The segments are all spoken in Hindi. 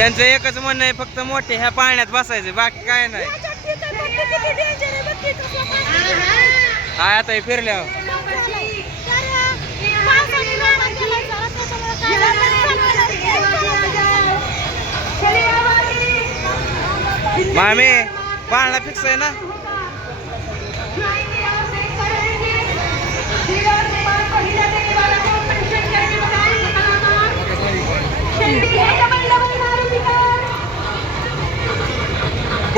त्यांचं एकच म्हणणं आहे फक्त मोठे ह्या पाण्यात बसायचं बाकी काय नाही हा आता हे फिरल्या मामी पाळणा फिक्स आहे ना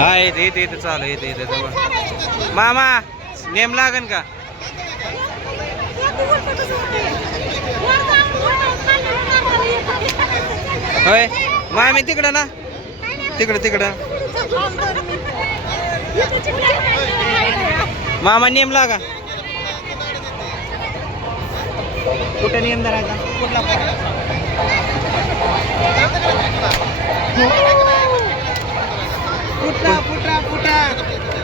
हा येते येते येते चालू येते येते जवळ मामा नेम लागन का होय मामी तिकडं ना तिकडं तिकडं मामा नेम लागा कुठे नेम धरायचा कुठला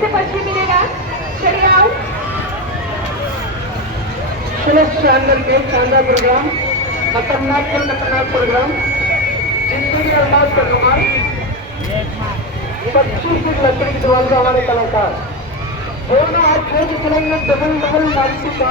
से पर्ची मिलेगा चलिए आओ सुलभ शानदार के शानदार प्रोग्राम खतरनाक से खतरनाक प्रोग्राम जिंदगी अरदास का कमाल पच्चीस दिन लकड़ी की दीवार का हमारे कलाकार दोनों हाथ है चलेंगे डबल डबल नाची का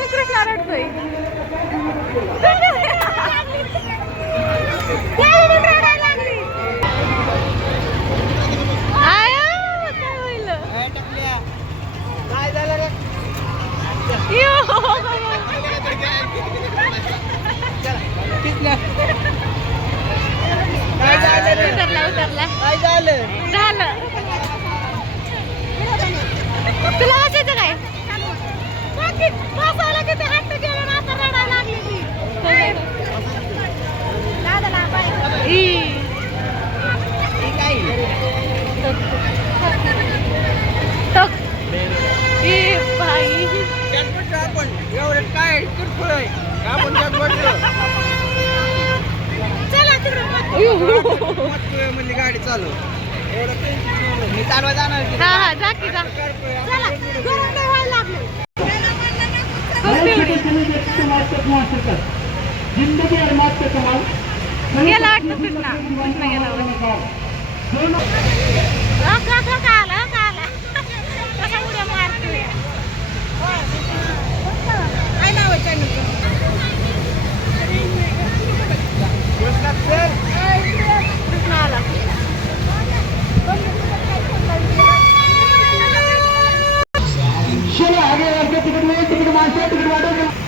কারণ কই उतरला उतरला काय झालं मी चालवा जाणार की हा हा जा की जा चला गरम नाही व्हायला लागलं जिंदगी अरमात पे कमाल गेला वाटतं फिरणा गेला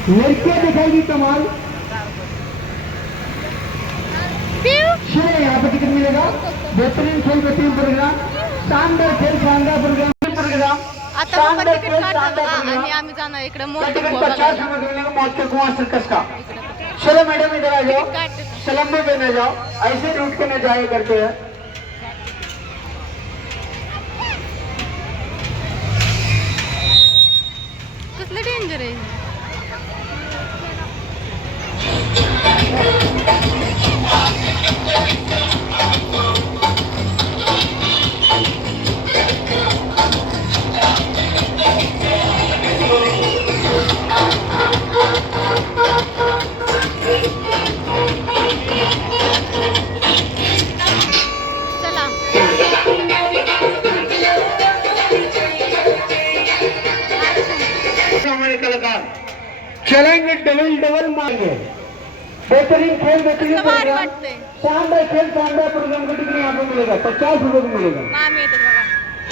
लड़के दिखाएगी कमाल यहाँ पर टिकट मिलेगा बेहतरीन खेल बेहतरीन प्रोग्राम शानदार खेल शानदार प्रोग्राम चलो मैडम इधर आ जाओ सलम्बे पे न जाओ ऐसे रूट पे न जाया करते हैं चलेंगे डबल डबल मारेंगे बेहतरीन खेल बेहतरीन शानदार खेल शानदार प्रोग्राम का टिकट यहाँ पर मिलेगा पचास रुपए का मिलेगा हाँ, तो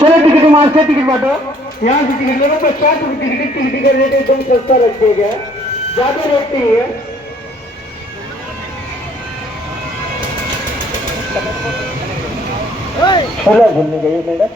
चलो टिकट वहाँ से टिकट बांटो यहाँ से टिकट लेगा पचास रुपए टिकट टिकट का रेट एकदम सस्ता रख दिया ज्यादा रेट नहीं है खुला घूमने गई मैडम